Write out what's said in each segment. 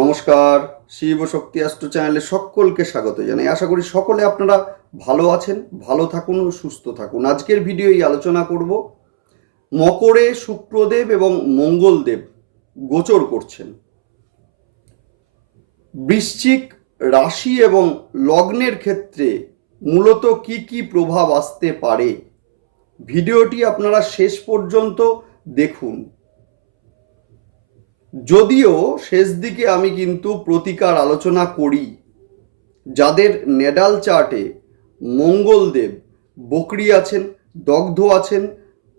নমস্কার, শিব শক্তি অ্যাস্ট্রো চ্যানেলে সকলকে স্বাগত জানাই। আশা করি সকলে আপনারা ভালো আছেন, ভালো থাকুন ও সুস্থ থাকুন। আজকের ভিডিওই আলোচনা করব মকরে শুক্রদেব এবং মঙ্গলদেব গোচর করছেন। বৃশ্চিক রাশি এবং লগ্নের ক্ষেত্রে মূলত কি কি প্রভাব আসতে পারে, ভিডিওটি আপনারা শেষ পর্যন্ত দেখুন। যদিও শেষ দিকে আমি কিন্তু প্রতিকার আলোচনা করি। যাদের নেডাল চার্টে মঙ্গলদেব বকরি আছেন, দগ্ধ আছেন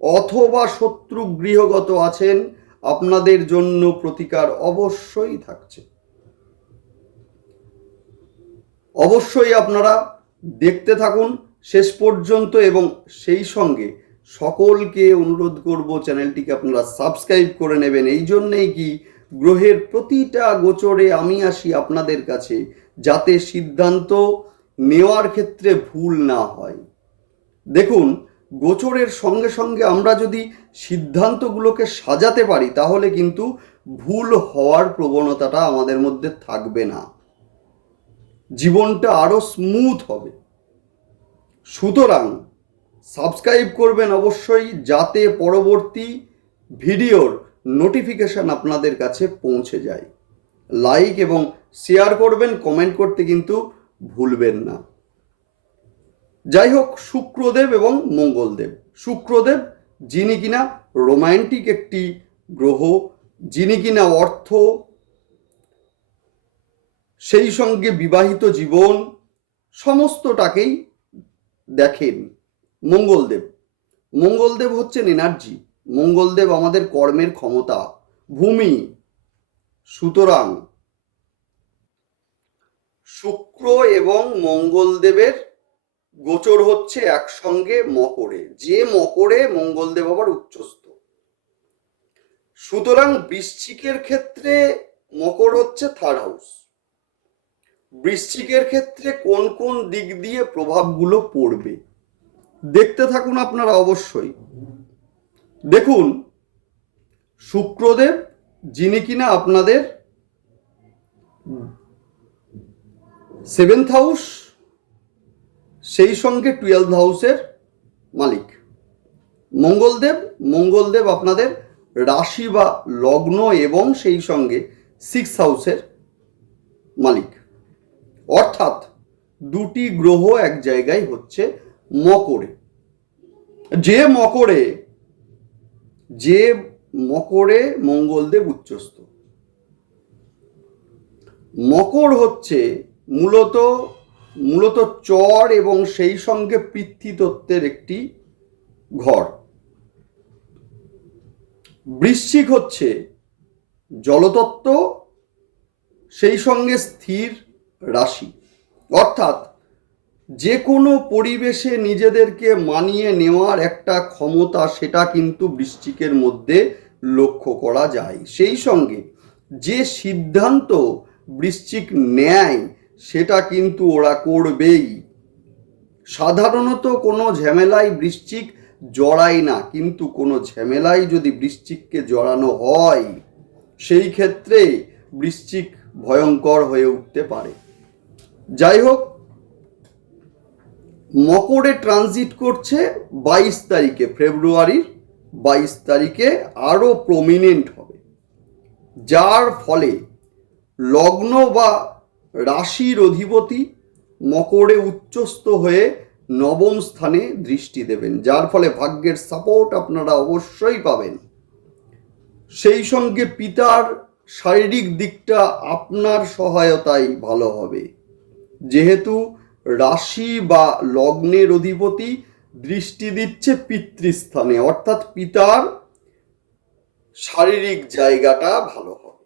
অথবা শত্রু গৃহগত আছেন, আপনাদের জন্য প্রতিকার অবশ্যই থাকছে। অবশ্যই আপনারা দেখতে থাকুন শেষ পর্যন্ত এবং সেই সঙ্গে সকলকে অনুরোধ করব চ্যানেলটিকে আপনারা সাবস্ক্রাইব করে নেবেন। এই জন্যেই কি গ্রহের প্রতিটা গোচরে আমি আসি আপনাদের কাছে, যাতে সিদ্ধান্ত নেওয়ার ক্ষেত্রে ভুল না হয়। দেখুন, গোচরের সঙ্গে সঙ্গে আমরা যদি সিদ্ধান্তগুলোকে সাজাতে পারি তাহলে কিন্তু ভুল হওয়ার প্রবণতাটা আমাদের মধ্যে থাকবে না, জীবনটা আরো স্মুথ হবে। সুতরাং সাবস্ক্রাইব করবেন অবশ্যই, যাতে পরবর্তী ভিডিওর নোটিফিকেশন আপনাদের কাছে পৌঁছে যায়। লাইক এবং শেয়ার করবেন, কমেন্ট করতে কিন্তু ভুলবেন না। যাই হোক, শুক্রদেব এবং মঙ্গলদেব। শুক্রদেব যিনি কিনা রোমান্টিক একটি গ্রহ, যিনি কিনা অর্থ, সেই সঙ্গে বিবাহিত জীবন সমস্তটাকেই দেখেন। মঙ্গলদেব মঙ্গলদেব হচ্ছেন এনার্জি। মঙ্গলদেব আমাদের কর্মের ক্ষমতা, ভূমি। সুতরাং শুক্র এবং মঙ্গলদেবের গোচর হচ্ছে একসঙ্গে মকরে, যে মকরে মঙ্গলদেব আবার উচ্চস্থ। সুতরাং বৃশ্চিকের ক্ষেত্রে মকর হচ্ছে থার্ড হাউস। বৃশ্চিকের ক্ষেত্রে কোন কোন দিক দিয়ে প্রভাবগুলো পড়বে দেখতে থাকুন আপনারা অবশ্যই। দেখুন, শুক্রদেব যিনি কিনা আপনাদের সেভেন্থ হাউস, সেই সঙ্গে 12th হাউসের মালিক। মঙ্গলদেব আপনাদের রাশি বা লগ্ন এবং সেই সঙ্গে 6th হাউসের মালিক। অর্থাৎ দুটি গ্রহ এক জায়গায় হচ্ছে মকরে। যে মকরে মঙ্গলদেব উচ্চস্থ। মকর হচ্ছে মূলত চর এবং সেই সঙ্গে পৃথ্বীতত্ত্বের একটি ঘর। বৃশ্চিক হচ্ছে জলতত্ত্ব, সেই সঙ্গে স্থির রাশি। অর্থাৎ যে কোনো পরিবেশে নিজেদেরকে মানিয়ে নেওয়ার একটা ক্ষমতা, সেটা কিন্তু বৃশ্চিকের মধ্যে লক্ষ্য করা যায়। সেই সঙ্গে যে সিদ্ধান্ত বৃশ্চিক নেয় সেটা কিন্তু ওরা করবেই। সাধারণত কোনো ঝামেলায় বৃশ্চিক জড়ায় না, কিন্তু কোনো ঝামেলায় যদি বৃশ্চিককে জড়ানো হয় সেই ক্ষেত্রে বৃশ্চিক ভয়ঙ্কর হয়ে উঠতে পারে। যাই হোক, মকরে ট্রানজিট করছে 22 তারিখে, ফেব্রুয়ারির 22 তারিখে আরো প্রমিনেন্ট হবে, যার ফলে লগ্ন বা রাশির অধিপতি মকরে উচ্চস্থ হয়ে নবম স্থানে দৃষ্টি দেবেন, যার ফলে ভাগ্যের সাপোর্ট আপনারা অবশ্যই পাবেন। সেই সঙ্গে পিতার শারীরিক দিকটা আপনার সহায়তায় ভালো হবে, যেহেতু রাশি বা লগ্নের অধিপতি দৃষ্টি দিচ্ছে পিতৃস্থানে, অর্থাৎ পিতার শারীরিক জায়গাটা ভালো হবে।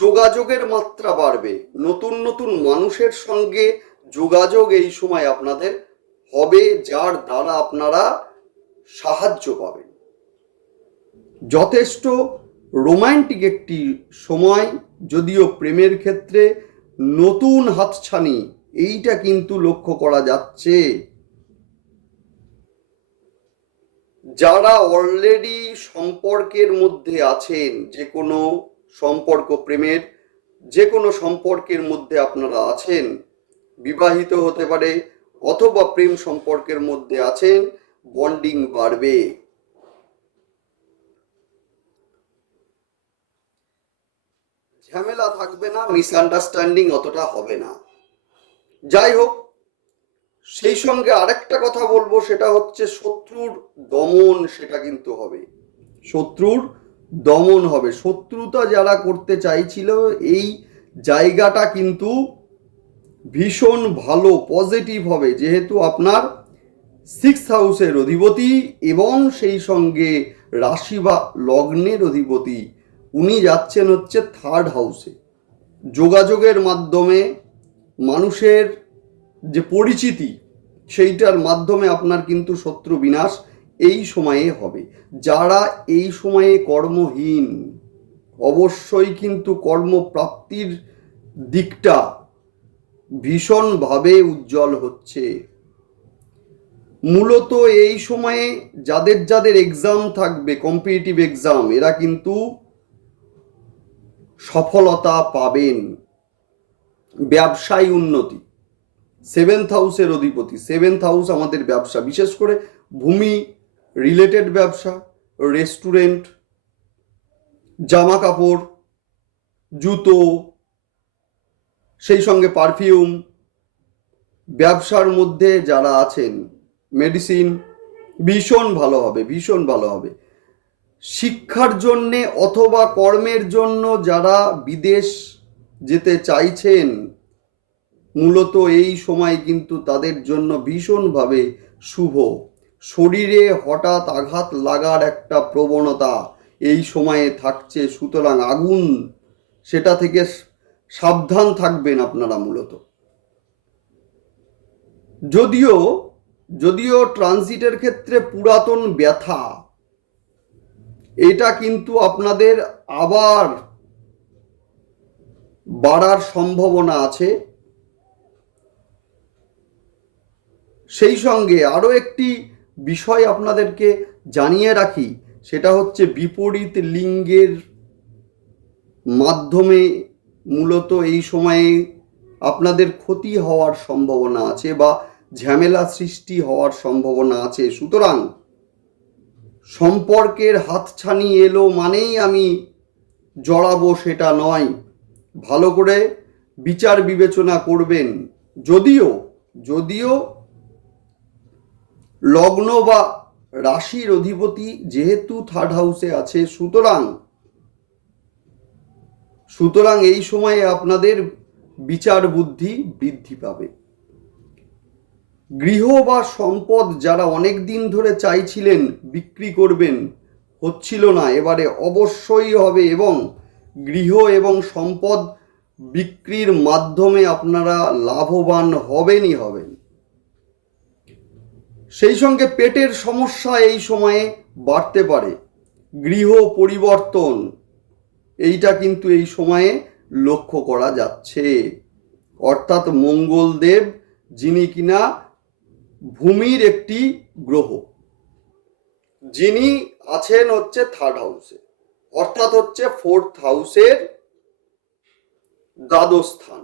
যোগাযোগের মাত্রা বাড়বে, নতুন নতুন মানুষের সঙ্গে যোগাযোগ এই সময় আপনাদের হবে, যার দ্বারা আপনারা সাহায্য পাবেন। যথেষ্ট রোমান্টিক একটি সময়, যদিও প্রেমের ক্ষেত্রে নতুন হাতছানি এইটা কিন্তু লক্ষ্য করা যাচ্ছে। যারা অলরেডি সম্পর্কের মধ্যে আছেন, যে কোনো সম্পর্ক, প্রেমের যে কোনো সম্পর্কের মধ্যে আপনারা আছেন, বিবাহিত হতে পারে অথবা প্রেম সম্পর্কের মধ্যে আছেন, বন্ডিং বাড়বে। ঝামেলা থাকবে না, মিসআন্ডারস্ট্যান্ডিং অতটা হবে না। যাই হোক, সেই সঙ্গে আরেকটা কথা বলবো, সেটা হচ্ছে শত্রুর দমন, সেটা কিন্তু হবে। শত্রুর দমন হবে। শত্রুতা যারা করতে চাইছিল, এই জায়গাটা কিন্তু ভীষণ ভালো, পজিটিভ হবে, যেহেতু আপনার 6th হাউসের অধিপতি এবং সেই সঙ্গে রাশি বা লগ্নের অধিপতি উনি যাচ্ছেন হচ্ছে 3rd হাউসে। যোগাযোগের মাধ্যমে মানুষের যে পরিচিতি, সেইটার মাধ্যমে আপনার কিন্তু শত্রু বিনাশ এই সময়ে হবে। যারা এই সময়ে কর্মহীন, অবশ্যই কিন্তু কর্মপ্রাপ্তির দিকটা ভীষণভাবে উজ্জ্বল হচ্ছে। মূলত এই সময়ে যাদের যাদের এক্সাম থাকবে, কম্পিটিটিভ এক্সাম, এরা কিন্তু সফলতা পাবেন। ব্যবসায় উন্নতি, 7th হাউসের অধিপতি, 7th হাউস আমাদের ব্যবসা, বিশেষ করে ভূমি রিলেটেড ব্যবসা, রেস্টুরেন্ট, জামা কাপড়, জুতো, সেই সঙ্গে পারফিউম, ব্যবসার মধ্যে যারা আছেন, মেডিসিন, ভীষণ ভালো হবে, ভীষণ ভালো হবে। শিক্ষার জন্যে অথবা কর্মের জন্য যারা বিদেশ যেতে চাইছেন, মূলত এই সময় কিন্তু তাদের জন্য ভীষণভাবে শুভ। শরীরে হঠাৎ আঘাত লাগার একটা প্রবণতা এই সময়ে থাকছে, সুতরাং আগুন, সেটা থেকে সাবধান থাকবেন আপনারা। মূলত যদিও ট্রানজিটের ক্ষেত্রে পুরাতন ব্যথা, এটা কিন্তু আপনাদের আবার বাড়ার সম্ভাবনা আছে। সেই সঙ্গে আরও একটি বিষয় আপনাদেরকে জানিয়ে রাখি, সেটা হচ্ছে বিপরীত লিঙ্গের মাধ্যমে মূলত এই সময়ে আপনাদের ক্ষতি হওয়ার সম্ভাবনা আছে বা ঝামেলা সৃষ্টি হওয়ার সম্ভাবনা আছে। সুতরাং সম্পর্কের হাতছানি এলো মানেই আমি জড়াবো, সেটা নয়। ভালো করে বিচার বিবেচনা করবেন। যদিও লগ্ন বা রাশির অধিপতি যেহেতু 3rd হাউসে আছে, সুতরাং এই সময়ে আপনাদের বিচার বুদ্ধি বৃদ্ধি পাবে। গৃহ বা সম্পদ যারা অনেক দিন ধরে চাইছিলেন বিক্রি করবেন, হচ্ছিল না, এবারে অবশ্যই হবে, এবং গৃহ এবং সম্পদ বিক্রির মাধ্যমে আপনারা লাভবান হবেনই হবেন। সেই সঙ্গে পেটের সমস্যা এই সময়ে বাড়তে পারে। গৃহ পরিবর্তন, এইটা কিন্তু এই সময়ে লক্ষ্য করা যাচ্ছে। অর্থাৎ মঙ্গলদেব, যিনি কিনা ভূমির একটি গ্রহ, যিনি আছেন হচ্ছে 3rd হাউসে, অর্থাৎ হচ্ছে 4th হাউসের দ্বাদশ স্থান।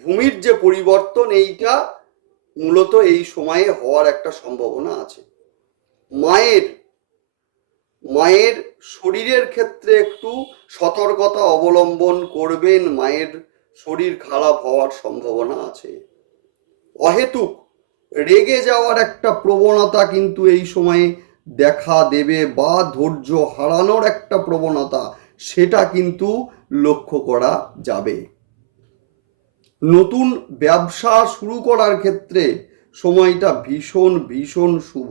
ভূমির যে পরিবর্তন, এইটা মূলত এই সময়ে হওয়ার একটা সম্ভাবনা আছে। মায়ের শরীরের ক্ষেত্রে একটু সতর্কতা অবলম্বন করবেন, মায়ের শরীর খারাপ হওয়ার সম্ভাবনা আছে। অহেতুক রেগে যাওয়ার একটা প্রবণতা কিন্তু এই সময়ে দেখা দেবে, বা ধৈর্য হারানোর একটা প্রবণতা, সেটা কিন্তু লক্ষ্য করা যাবে। নতুন ব্যবসা শুরু করার ক্ষেত্রে সময়টা ভীষণ ভীষণ শুভ।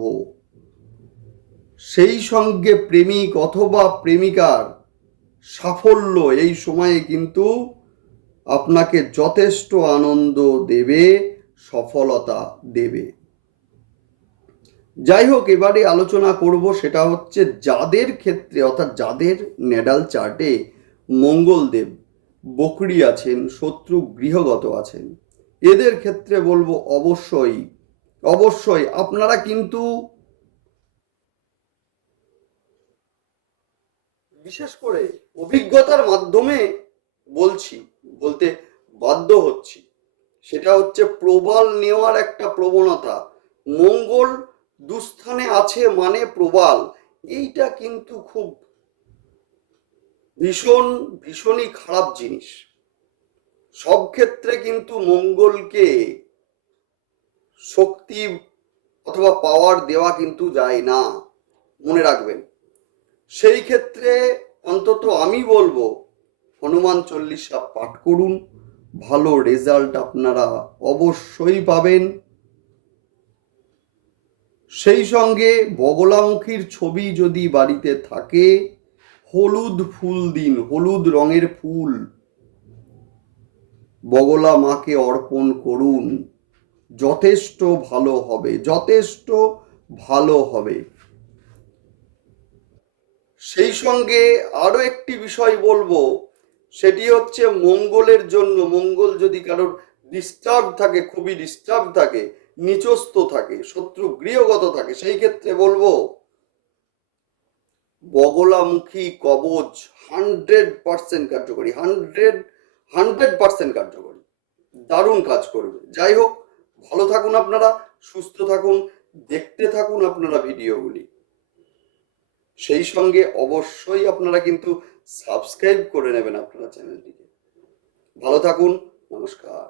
সেই সঙ্গে প্রেমিক অথবা প্রেমিকার সাফল্য এই সময়ে কিন্তু আপনাকে যথেষ্ট আনন্দ দেবে, সফলতা দেবে। যাই হোক, এবারে আলোচনা করব, সেটা হচ্ছে যাদের ক্ষেত্রে, অর্থাৎ যাদের নেডাল চার্টে মঙ্গলদেব বকরি আছেন, শত্রু গৃহগত আছেন, এদের ক্ষেত্রে বলবো অবশ্যই আপনারা কিন্তু বিশেষ করে অভিজ্ঞতার মাধ্যমে বলতে বাধ্য হচ্ছি, সেটা হচ্ছে প্রবাল নেওয়ার একটা প্রবণতা। মঙ্গল দুস্থানে আছে মানে প্রবাল, এইটা কিন্তু খুব ভীষণই খারাপ জিনিস। সব ক্ষেত্রে কিন্তু মঙ্গলকে শক্তি অথবা পাওয়ার দেওয়া কিন্তু যায় না, মনে রাখবেন। সেই ক্ষেত্রে অন্তত আমি বলবো হনুমান চল্লিশা পাঠ করুন, ভালো রেজাল্ট আপনারা অবশ্যই পাবেন। সেই সঙ্গে বগলামুখীর ছবি যদি বাড়িতে থাকে, হলুদ ফুল দিন, হলুদ রঙের ফুল বগলা মাকে অর্পণ করুন, যথেষ্ট ভালো হবে, যথেষ্ট ভালো হবে। সেই সঙ্গে আরো একটি বিষয় বলবো, সেটি হচ্ছে মঙ্গলের জন্য, মঙ্গল যদি কারোর ডিস্টার্ব থাকে, খুবই ডিস্টার্ব থাকে, নিচস্থ থাকে, শত্রু গৃহগত থাকে, সেই ক্ষেত্রে বলবো বগলামুখী কবচ 100% কার্যকরী, 100% কার্যকরী, দারুণ কাজ করবে। যাই হোক, ভালো থাকুন আপনারা, সুস্থ থাকুন, দেখতে থাকুন আপনারা ভিডিওগুলি। সেই সঙ্গে অবশ্যই আপনারা কিন্তু সাবস্ক্রাইব করে নেবেন আপনারা চ্যানেলটিকে। ভালো থাকুন, নমস্কার।